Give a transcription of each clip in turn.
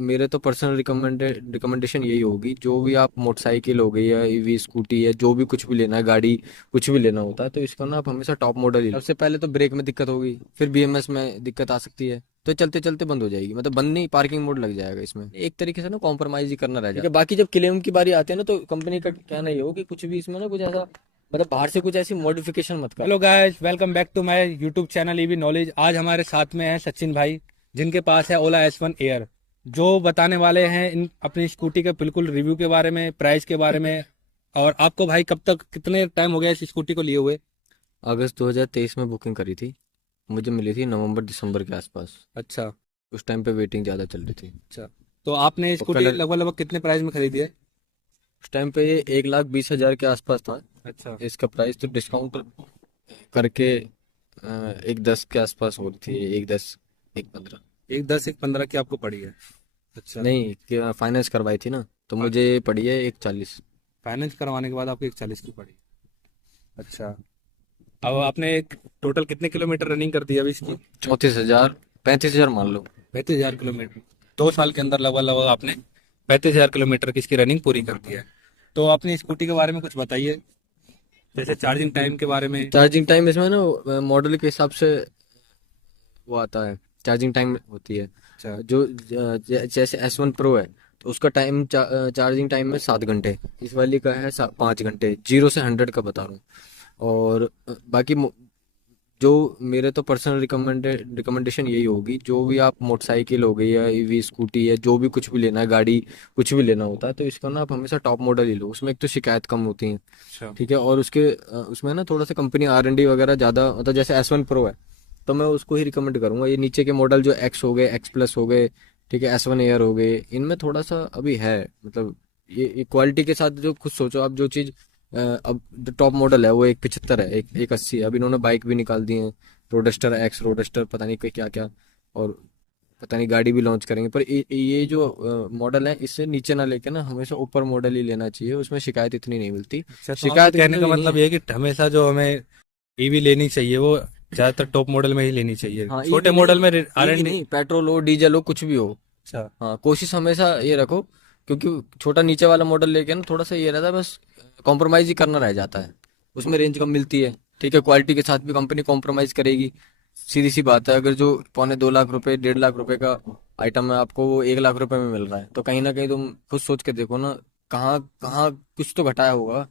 मेरे तो personal recommendation यही होगी, जो भी आप मोटरसाइकिल हो गई या ईवी स्कूटी या जो भी कुछ भी लेना है, गाड़ी कुछ भी लेना होता है, तो इसका ना आप हमेशा टॉप मॉडल ही लो। सबसे पहले तो ब्रेक में दिक्कत होगी, फिर बीएमएस में दिक्कत आ सकती है, तो चलते चलते बंद हो जाएगी, मतलब बंद नहीं, पार्किंग मोड लग जाएगा इसमें, एक तरीके से ना कॉम्प्रोमाइज ही करना रह जाएगा। बाकी जब क्लेम की बारी आती है ना, तो कंपनी का कहना ये हो कि कुछ भी इसमें ना कुछ ऐसा, मतलब बाहर से कुछ ऐसी मॉडिफिकेशन मत कर। Hello guys, welcome back to my YouTube channel EV knowledge. आज हमारे साथ में है सचिन भाई, जिनके पास है ओला S1 एयर, जो बताने वाले हैं इन अपनी स्कूटी के बिल्कुल रिव्यू के बारे में, प्राइस के बारे में। और आपको भाई कब तक, कितने टाइम हो गया इस स्कूटी को लिए हुए? अगस्त 2023 में बुकिंग करी थी, मुझे मिली थी नवंबर दिसंबर के आसपास। अच्छा। उस टाइम पे वेटिंग ज़्यादा चल रही थी। अच्छा, तो आपने और स्कूटी कलर, लगभग लगभग कितने प्राइस में खरीदी है? उस टाइम पे ये 1,20,000 के आसपास था। अच्छा। इसका प्राइस तो डिस्काउंट करके 1,10 के आसपास हो रही थी, 1,10, 1,15। 1,10 1,15 की आपको पड़ी है? अच्छा। नहीं, क्या फाइनेंस करवाई थी ना, तो हाँ, मुझे पड़ी है 1,40। फाइनेंस करवाने के बाद आपको 1,40 की पड़ी। अच्छा। अब आपने टोटल कितने किलोमीटर रनिंग कर दी है अभी इसकी? 34,000, 35,000 मान लो। 35,000 किलोमीटर। 2 साल के अंदर लगभग लगभग आपने 35,000 किलोमीटर की इसकी रनिंग पूरी कर दी है। तो अपनी स्कूटी के बारे में कुछ बताइए, जैसे चार्जिंग टाइम के बारे में। चार्जिंग टाइम इसमें ना मॉडल के हिसाब से वो आता है, चार्जिंग टाइम होती है। अच्छा। जो जैसे S1 प्रो है, तो उसका टाइम चार्जिंग टाइम है 7 घंटे। इस वाली का है 5 घंटे, 0 से 100 का बता रहा हूँ। और बाकी जो मेरे तो पर्सनल रिकमेंडेशन यही होगी, जो भी आप मोटरसाइकिल हो गई या ईवी स्कूटी या जो भी कुछ भी लेना है, गाड़ी कुछ भी लेना होता है, तो इसका ना आप हमेशा टॉप मॉडल ही लो, उसमें एक तो शिकायत कम होती है। अच्छा। ठीक है, और उसमें ना थोड़ा सा कंपनी R&D वगैरह ज़्यादा, मतलब जैसे S1 प्रो है, तो मैं उसको ही रिकमेंड करूंगा। ये नीचे के मॉडल जो एक्स हो गए, एक्स प्लस हो गए, ठीक है, S1 एयर हो गए, इनमें थोड़ा सा अभी है, मतलब ये क्वालिटी के साथ जो खुद सोचो आप, जो चीज़ अब जो टॉप मॉडल है वो 1,75 है, एक 80 है। अब इन्होंने बाइक भी निकाल दी है, रोडस्टर एक्स, रोडस्टर पता नहीं क्या क्या, और पता नहीं गाड़ी भी लॉन्च करेंगे, पर ये जो मॉडल है, इससे नीचे ना लेके ना हमेशा ऊपर मॉडल ही लेना चाहिए, उसमें शिकायत इतनी नहीं मिलती। अच्छा, तो आपके शिकायत कहने का इतनी नहीं मतलब है। ये है कि हमेशा जो हमें ईवी लेनी चाहिए वो ज्यादातर टॉप मॉडल में ही लेनी चाहिए, हाँ, छोटे ईवी मॉडल नहीं, में आर ईवी एन डी नहीं, पेट्रोल हो, डीजल हो, कुछ भी हो। अच्छा। हाँ, कोशिश हमेशा ये रखो, क्योंकि छोटा नीचे वाला मॉडल लेके ना थोड़ा सा ये रहता है, बस कॉम्प्रोमाइज ही करना रह जाता है, उसमें रेंज कम मिलती है। ठीक है, क्वालिटी के साथ भी कंपनी कॉम्प्रोमाइज करेगी, सीधी सी बात है। अगर जो 2.25 लाख रुपए, 1.5 लाख रुपए का आइटम है, आपको वो 1 लाख रुपए में मिल रहा है, तो कहीं ना कहीं तुम खुद सोच के देखो ना, कहाँ कहाँ कुछ तो घटाया होगा,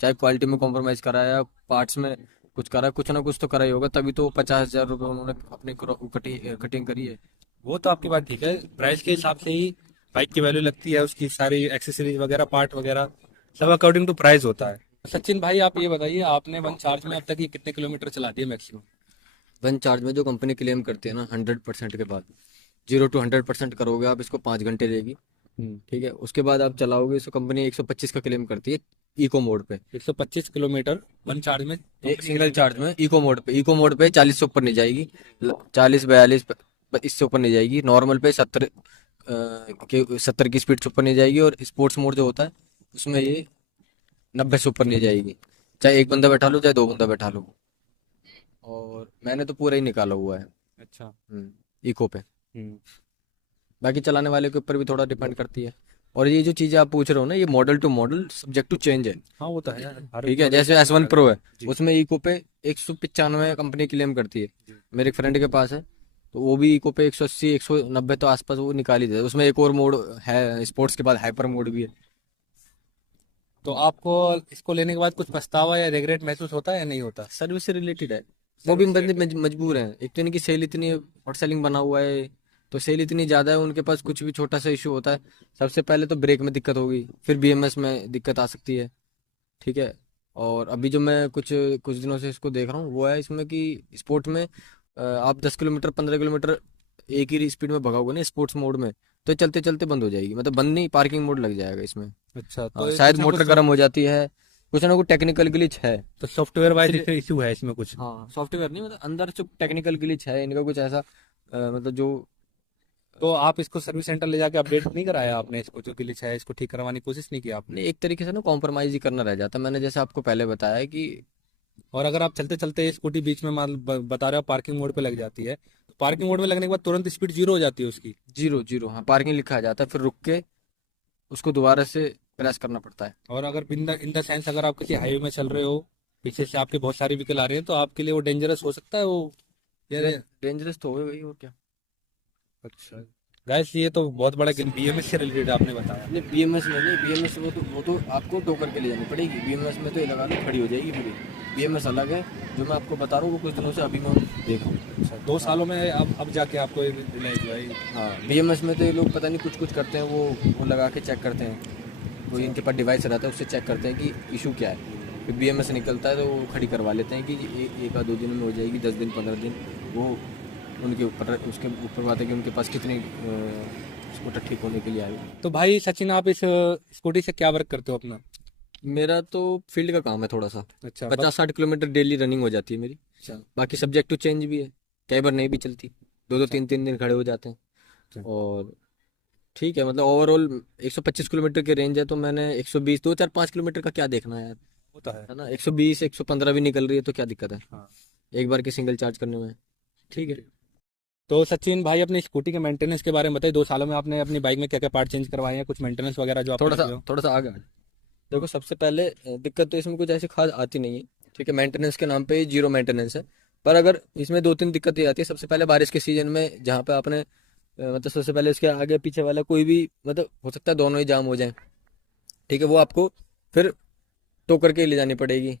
चाहे क्वालिटी में कॉम्प्रोमाइज करा है या पार्ट्स में कुछ करा है, कुछ ना कुछ तो करा ही होगा, तभी तो 50,000 रुपये उन्होंने अपनी कटिंग करी है। वो तो आपकी बात ठीक है, प्राइस के हिसाब से ही बाइक की वैल्यू लगती है, उसकी सारी एक्सेसरीज वगैरह, पार्ट वगैरह सब अकॉर्डिंग टू प्राइस होता है। सचिन भाई, आप ये बताइए, आपने वन चार्ज में अब तक ये कितने किलोमीटर चला दिए मैक्सिमम? वन चार्ज में जो कंपनी क्लेम करती है ना, 100% के बाद, 0 to 100% करोगे आप इसको, 5 घंटे लेगी। हम्म। ठीक है, उसके बाद आप चलाओगे इसको, कंपनी 125 का क्लेम करती है इको मोड पे। 125 किलोमीटर वन चार्ज में एक कंपनी सिंगल क्लेम चार्ज करती है? में इको मोड पे 40 से ऊपर नहीं जाएगी, 40, 42, इससे ऊपर नहीं जाएगी। नॉर्मल पे 70 की स्पीड से ऊपर नहीं जाएगी, और स्पोर्ट्स मोड जो होता है उसमें ये 90 से ऊपर नहीं जाएगी, चाहे एक बंदा बैठा लो, चाहे दो बंदा बैठा लो। और मैंने तो पूरा ही निकाला हुआ है। अच्छा। इको पे। हम्म। बाकी चलाने वाले के ऊपर भी थोड़ा डिपेंड करती है। और ये जो चीज़ें आप पूछ रहे हो ना, ये model to model subject to change है। हाँ, वो तो है, हर एक ठीक है, मॉडल जैसे का अपना S1 अलग प्रो है। है, जी। उसमें इको पे 195 कंपनी क्लेम करती है। जी। मेरे एक फ्रेंड के पास है, तो वो भी इको पे 180, 190 तो आसपास वो निकाल ही देता है। उसमें एक और मोड है, स्पोर्ट्स के बाद हाइपर मोड भी है। तो आपको इसको लेने के बाद कुछ पछतावा या रिग्रेट महसूस होता है या नहीं होता? सर्विस से रिलेटेड है, वो भी सर्विस बंदे रिलेटेड। मजबूर हैं। एक तो इनकी सेल इतनी हॉट सेलिंग बना हुआ है, तो सेल इतनी ज़्यादा है, उनके पास कुछ भी छोटा सा इशू होता है, सबसे पहले तो ब्रेक में दिक्कत होगी, फिर बीएमएस में दिक्कत आ सकती है। ठीक है, और अभी जो मैं कुछ कुछ दिनों से इसको देख रहा हूँ, वो है इसमें कि स्पोर्ट में आप 10 किलोमीटर, 15 किलोमीटर एक ही स्पीड में भगाओगे ना स्पोर्ट्स मोड में, तो चलते चलते बंद हो जाएगी, मतलब बंद नहीं, पार्किंग मोड लग जाएगा इसमें। अच्छा, हाँ, तो शायद कुछ ना मोटर कुछ गर्म हो जाती है, कुछ ना कुछ टेक्निकल ग्लिच है। तो सॉफ्टवेयर वाइज इसलिए इशू है इसमें कुछ? हाँ, सॉफ्टवेयर नहीं, मतलब अंदर से टेक्निकल ग्लिच है इनका कुछ ऐसा, मतलब जो तो आप इसको सर्विस सेंटर ले जाके अपडेट नहीं कराया आपने? इसको जो ग्लिच है इसको ठीक करवाने की कोशिश नहीं की आपने? नहीं, एक तरीके से ना कॉम्प्रोमाइज ही करना रह जाता है। मैंने जैसे आपको पहले बताया कि और अगर आप चलते चलते स्कूटी बीच में मान बता रहे हो पार्किंग मोड पे लग जाती है, पार्किंग मोड में लगने के बाद तुरंत स्पीड जीरो हो जाती है उसकी। जीरो जीरो, हाँ पार्किंग लिखा आ जाता है, फिर रुक के उसको दोबारा से प्रेस करना पड़ता है। और अगर इन द सेंस अगर आप किसी हाईवे में चल रहे हो, पीछे से आपके बहुत सारी व्हीकल आ रहे हैं, तो आपके लिए वो डेंजरस हो सकता है वो। ये डेंजरस तो होगा ही, और क्या। अच्छा गैस, ये तो बहुत बड़ा बीएमएस से रिलेटेड आपने बताया। नहीं बीएमएस में नहीं, बीएमएस वो तो आपको टो करके ले जानी पड़ेगी। बीएमएस में तो ये लगा लो खड़ी हो जाएगी पूरी। बीएमएस अलग है, जो मैं आपको बता रहा हूँ वो कुछ दिनों से अभी मैं देख रहा हूँ। अच्छा, 2 सालों में अब जाके आपको ये रियलाइज हुआ है। हाँ बीएमएस में तो ये लोग पता नहीं कुछ कुछ करते हैं, वो लगा के चेक करते हैं। तो इनके पास डिवाइस रहता है, उससे चेक करते हैं कि इशू क्या है। फिर बीएमएस निकलता है तो वो खड़ी करवा लेते हैं कि एक आध 2 दिन में हो जाएगी, 10 दिन 15 दिन। वो उनके ऊपर, उसके ऊपर बात है कि उनके पास कितनी स्कूटर ठीक होने के लिए आए। तो भाई सचिन, आप इस स्कूटी से क्या वर्क करते हो अपना? मेरा तो फील्ड का काम है थोड़ा सा। अच्छा 50-60 किलोमीटर डेली रनिंग हो जाती है मेरी। अच्छा बाकी सब्जेक्ट टू चेंज भी है, कई बार नहीं भी चलती, 2-2 अच्छा 3-3 दिन खड़े हो जाते हैं। अच्छा। और ठीक है, मतलब ओवरऑल 125 किलोमीटर की रेंज है, तो मैंने 120, 2 4 5 किलोमीटर का क्या देखना है यार, वो तो है। है ना। 120 115 भी निकल रही है तो क्या दिक्कत है हाँ एक बार की सिंगल चार्ज करने में। ठीक है। तो सचिन भाई, अपनी स्कूटी के मेंटेनेंस के बारे में बताइए। 2 सालों में आपने अपनी बाइक में क्या क्या पार्ट चेंज करवाए हैं, कुछ मेंटेनेंस वगैरह जो आपने किए हो? थोड़ा सा आगे आ जाओ। देखो सबसे पहले दिक्कत तो इसमें कुछ ऐसी खास आती नहीं है, ठीक है। मेंटेनेंस के नाम पे जीरो मेंटेनेंस है। पर अगर इसमें 2-3 दिक्कत ये आती है। सबसे पहले बारिश के सीजन में जहाँ पे आपने मतलब सबसे पहले उसके आगे पीछे वाला कोई भी, मतलब हो सकता है दोनों ही जाम हो जाए, ठीक है। वो आपको फिर टो करके ले जानी पड़ेगी,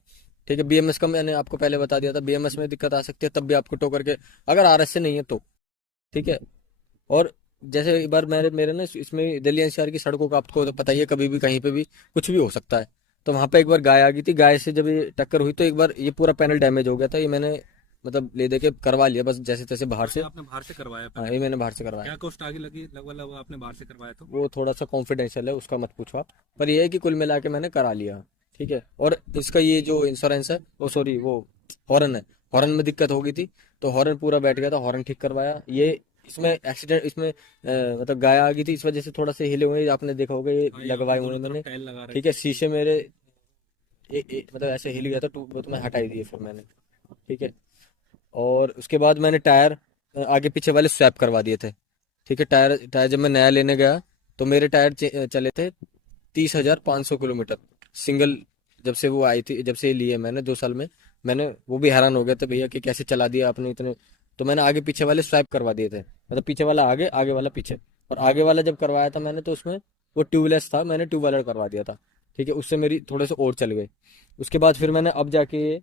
ठीक है। बीएमएस का मैंने आपको पहले बता दिया था, बीएमएस में दिक्कत आ सकती है, तब भी आपको टो करके, अगर आरएस से नहीं है तो, ठीक है। और जैसे एक बार मेरे मेरे ना इसमें दिल्ली एनसीआर की सड़कों का आपको तो पता ही है, कभी भी कहीं पे भी कुछ भी हो सकता है। तो वहां पे एक बार गाय आ गई थी, गाय से जब ये टक्कर हुई तो एक बार ये पूरा पैनल डैमेज हो गया था। ये मैंने मतलब ले दे के करवा लिया बस जैसे तैसे बाहर ये से। आपने बाहर से करवाया हाँ पहले? ये मैंने बाहर से करवाया। क्या कॉस्ट आगे लगी लगभग लगभग आपने बाहर से करवाया तो? वो थोड़ा सा कॉन्फिडेंशियल है, उसका मत पूछो आप। पर ये है कि कुल मिला के मैंने करा लिया, ठीक है। और इसका ये जो इंश्योरेंस है, वो सॉरी वो हॉर्न है, हॉर्न में दिक्कत हो गई थी, तो हॉर्न पूरा बैठ गया था, हॉर्न ठीक करवाया। ये इसमें एक्सीडेंट, इसमें मतलब गाय आ गई थी, इस वजह से थोड़ा से हिले हुए, आपने देखा होगा, ये हाँ, ये आपने लगवाए हुए दोनों हैं तरफ मैंने, टाइल लगा ठीक है। रखी है। शीशे मेरे मतलब ऐसे हिल गया था, वो तो मैं हटाई दिए फिर मैंने, ठीक है। और उसके बाद मैंने टायर आगे पीछे वाले स्वैप करवा दिए थे, ठीक है। टायर टायर जब मैं नया लेने गया तो मेरे टायर चले थे 30,500 किलोमीटर सिंगल। जब से वो आई थी, जब से ये लिए मैंने 2 साल में, मैंने वो भी हैरान हो गया था भैया कि कैसे चला दिया आपने इतने। तो मैंने आगे पीछे वाले स्वैप करवा दिए थे, मतलब पीछे वाला आगे, आगे वाला पीछे। और आगे वाला जब करवाया था मैंने तो उसमें वो ट्यूबलेस था, मैंने ट्यूब वाला करवा दिया था, ठीक है। उससे मेरी थोड़े से और चल गए। उसके बाद फिर मैंने अब जाके ये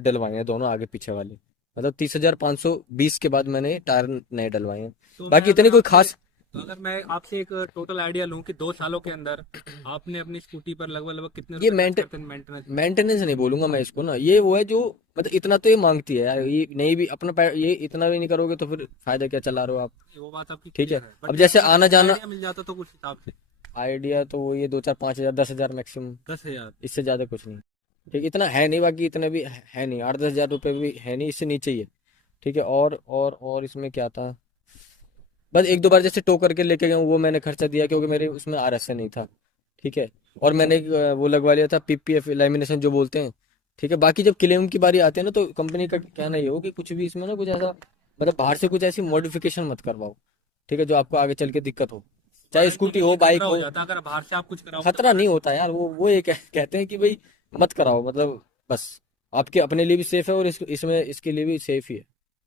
डलवाए हैं दोनों आगे पीछे वाले, मतलब 30,520 के बाद मैंने टायर नए डलवाए हैं। तो मैं बाकी अगर इतनी कोई आपसे खास। तो अगर मैं आपसे एक टोटल आइडिया लूं कि 2 सालों के अंदर आपने अपनी स्कूटी पर लगभग लगभग कितने ये रुपए खर्च करते हैं मेंटेनेंस में? मेंटेनेंस नहीं बोलूंगा मैं इसको ना, ये वो है जो मतलब इतना तो ये मांगती है यार। ये नहीं भी अपना ये इतना भी नहीं करोगे तो फिर फायदा क्या, चला रहे हो आप, वो बात आपकी ठीक है। क्लियर है, बट अब जैसे जैसे आना जाना, आइडिया मिल जाता तो कुछ हिसाब से। आइडिया तो वो ये 2 4 5 हजार 10 हजार मैक्सिमम, 10,000? इससे ज्यादा कुछ नहीं, ठीक। इतना है नहीं, बाकी इतने भी है नहीं, 8-10 हजार रुपये भी है नहीं, इससे नीचे ही है, ठीक है। और इसमें क्या था, बस 1-2 बार जैसे टो करके लेके गए वो मैंने खर्चा दिया, क्योंकि मेरे उसमें आरएसए नहीं था, ठीक है। और मैंने एक, वो लगवा लिया था पीपीएफ लैमिनेशन जो बोलते हैं, ठीक है। बाकी जब क्लेम की बारी आती है ना, तो कंपनी का कहना ये हो कि कुछ भी इसमें ना कुछ ऐसा, मतलब बाहर से कुछ ऐसी मॉडिफिकेशन मत करवाओ, ठीक है, जो आपको आगे चल के दिक्कत हो, चाहे वारंटी स्कूटी के हो लिए बाइक खतरा हो हो। जाता है अगर बाहर से आप कुछ कराओगे तो खतरा नहीं वारंटी। होता यार, वो ये कहते हैं कि भाई मत कराओ, मतलब बस आपके अपने लिए भी सेफ है और इसमें इसके लिए भी सेफ ही है।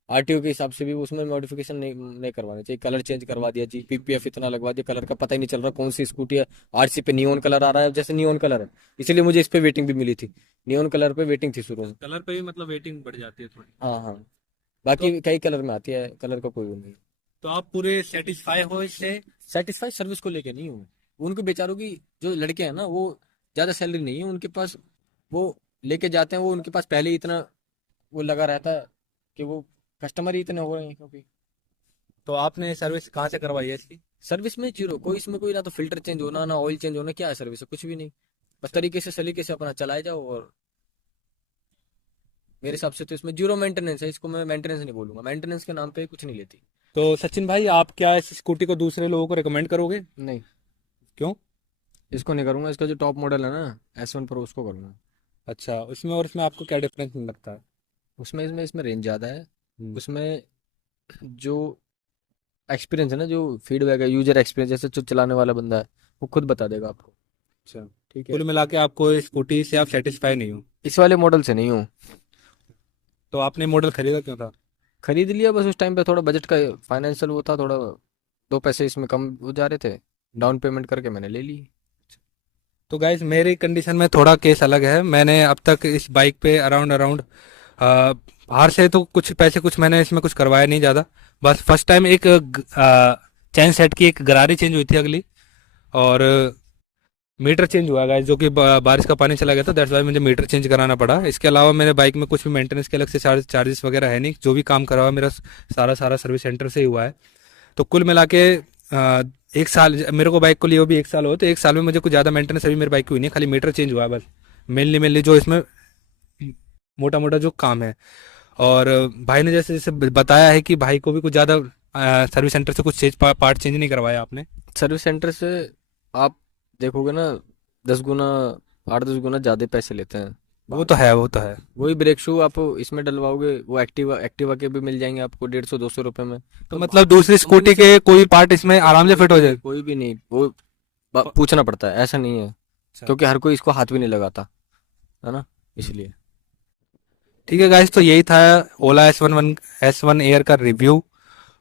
आरटीओ के हिसाब से भी उसमें मॉडिफिकेशन नहीं करवाना चाहिए। कलर चेंज करवा दिया जी, पीपीएफ इतना लगवा दिया, कलर का पता ही नहीं चल रहा कौन सी स्कूटी है। आरसी पे नियोन कलर आ रहा है, जैसे नियोन कलर है, इसीलिए मुझे इस पे वेटिंग भी मिली थी। नियोन कलर पे वेटिंग थी शुरू में। कलर पे भी मतलब वेटिंग बढ़ जाती है थोड़ी। हाँ हाँ, तो बाकी कई कलर में आती है, कलर का कोई वो नहीं। तो आप पूरे सेटिस्फाई हो इससे? सेटिस्फाई सर्विस को लेके नहीं हूँ। उनके बेचारों की, जो लड़के हैं ना, वो ज्यादा सैलरी नहीं है उनके पास, वो लेके जाते हैं, वो उनके पास पहले ही इतना वो लगा रहता है कि वो कस्टमर ही इतने हो गए हैं, क्योंकि तो आपने सर्विस कहाँ से करवाई है इसकी? सर्विस में जीरो, कोई इसमें कोई ना तो फिल्टर चेंज होना ना ऑयल चेंज होना, क्या है सर्विस है, कुछ भी नहीं। बस तरीके से सलीके से अपना चलाए जाओ। और मेरे हिसाब से तो इसमें जीरो मेंटेनेंस है, इसको मैं मेंटेनेंस नहीं बोलूंगा, मेंटेनेंस के नाम पे कुछ नहीं लेती। तो सचिन भाई, आप क्या इस स्कूटी को दूसरे लोगों को रिकमेंड करोगे? नहीं, क्यों? इसको नहीं करूंगा। इसका जो टॉप मॉडल है ना S1 Pro, उसको करूंगा। अच्छा, उसमें और इसमें आपको क्या डिफरेंस लगता है? उसमें इसमें इसमें रेंज ज्यादा है, उसमें जो एक्सपीरियंस है ना, जो फीडबैक है, यूजर एक्सपीरियंस, जैसे जो चलाने वाला बंदा है वो खुद बता देगा आपको। अच्छा, ठीक है। कुल मिला के आपको इस स्कूटी से आप सेटिस्फाई नहीं हो? इस वाले मॉडल से नहीं हूँ। तो आपने मॉडल खरीदा क्यों था? खरीद लिया बस, उस टाइम पे थोड़ा बजट का फाइनेंशियल वो था, थोड़ा दो पैसे इसमें कम हो जा रहे थे, डाउन पेमेंट करके मैंने ले ली। तो गाइज मेरी कंडीशन में थोड़ा केस अलग है। मैंने अब तक इस बाइक पे अराउंड अराउंड बाहर से तो कुछ पैसे कुछ मैंने इसमें कुछ करवाया नहीं ज़्यादा। बस फर्स्ट टाइम एक चैन सेट की एक गरारी चेंज हुई थी अगली, और मीटर चेंज हुआ गाइस, जो कि बारिश का पानी चला गया था, दैट्स वाई मुझे मीटर चेंज कराना पड़ा। इसके अलावा मेरे बाइक में कुछ भी मेंटेनेंस के अलग से चार्जेस वगैरह है नहीं। जो भी काम करा हुआ मेरा सारा सारा सर्विस सेंटर से ही हुआ है। तो कुल मिला के एक साल मेरे को बाइक को लिए, वो भी एक साल हो, तो एक साल में मुझे कुछ ज़्यादा मेंटेनेंस अभी मेरी बाइक की हुई नहीं है, खाली मीटर चेंज हुआ है बस। मेनली जो इसमें मोटा मोटा जो काम है। और भाई ने जैसे जैसे बताया है कि भाई को भी कुछ ज़्यादा सर्विस सेंटर से कुछ चेंज पार्ट चेंज नहीं करवाया आपने। सर्विस सेंटर से आप देखोगे ना, 10 गुना, 8-10 गुना ज़्यादा पैसे लेते हैं वो बाहर। तो है, वो तो है। वही ब्रेक शू आप इसमें डलवाओगे, वो एक्टिवा एक्टिवा के भी मिल जाएंगे आपको 150-200 रुपये में। तो तो मतलब दूसरी कंपनी स्कूटी से के कोई पार्ट इसमें आराम से फिट हो जाए? कोई भी नहीं, वो पूछना पड़ता है, ऐसा नहीं है, अच्छा, क्योंकि हर कोई इसको हाथ भी नहीं लगाता है ना, इसलिए। ठीक है गाइस, तो यही था ओला S1 एयर का रिव्यू।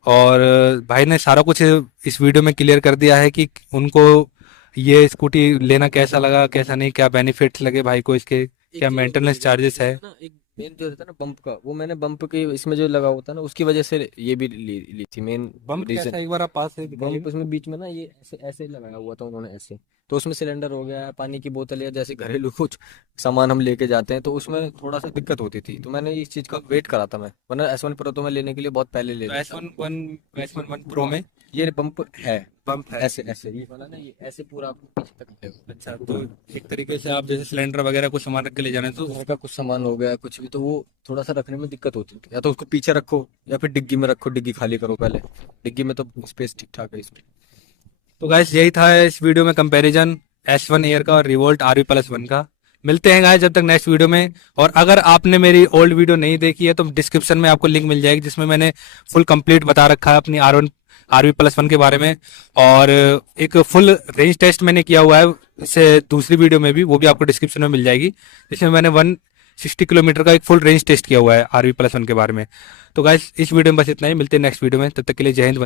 और भाई ने सारा कुछ इस वीडियो में क्लियर कर दिया है कि उनको ये स्कूटी लेना कैसा लगा, कैसा नहीं, क्या बेनिफिट्स लगे भाई को इसके, एक क्या जो मेंटेनेंस चार्जेस है। ना, एक मेन जो रहता है ना बम्प का, वो मैंने बम्प के इसमें जो लगा होता है ना, उसकी वजह से ये भी ली थी मेन बम्प रीजन। कैसा, एक बार आप पास से बम्प दिखाइएगा। उसमें बीच में ना, ये ऐसे ऐसे लगाया हुआ था उन्होंने ऐसे, तो उसमें सिलेंडर हो गया, पानी की बोतल या जैसे घरेलू कुछ सामान हम लेके जाते हैं, तो उसमें थोड़ा सा दिक्कत होती थी, तो मैंने इस चीज का वेट करा था मैं, वरना S1 Pro तो मैं लेने के लिए बहुत पहले ले तो लेता। S11 प्रो में ये बम्प है, बम्प है? ऐसे ऐसे ये वाला ना, ये ऐसे पूरा आपको पीछे तक मिलेगा। अच्छा, तो एक तरीके से आप जैसे सिलेंडर वगैरह कुछ सामान रख के ले जाना है तो। घर का कुछ सामान हो गया कुछ भी, तो वो थोड़ा सा रखने में दिक्कत होती है, या तो उसको पीछे रखो या फिर डिग्गी में रखो, डिग्गी खाली करो पहले, डिग्गी में तो स्पेस ठीक ठाक है इसमें। तो गाइस यही था इस वीडियो में कंपैरिजन S1 एयर का और रिवोल्ट RV+1 का। मिलते हैं गाइस जब तक नेक्स्ट वीडियो में। और अगर आपने मेरी ओल्ड वीडियो नहीं देखी है तो डिस्क्रिप्शन में आपको लिंक मिल जाएगी, जिसमें मैंने फुल कंप्लीट बता रखा है अपनी RV+1 के बारे में। और एक फुल रेंज टेस्ट मैंने किया हुआ है इससे दूसरी वीडियो में भी, वो भी आपको डिस्क्रिप्शन में मिल जाएगी, जिसमें मैंने 160 किलोमीटर का एक फुल रेंज टेस्ट किया हुआ है RV+1 के बारे में। तो गाइस इस वीडियो में बस इतना ही, मिलते हैं नेक्स्ट वीडियो में, तब तक के लिए जय हिंद।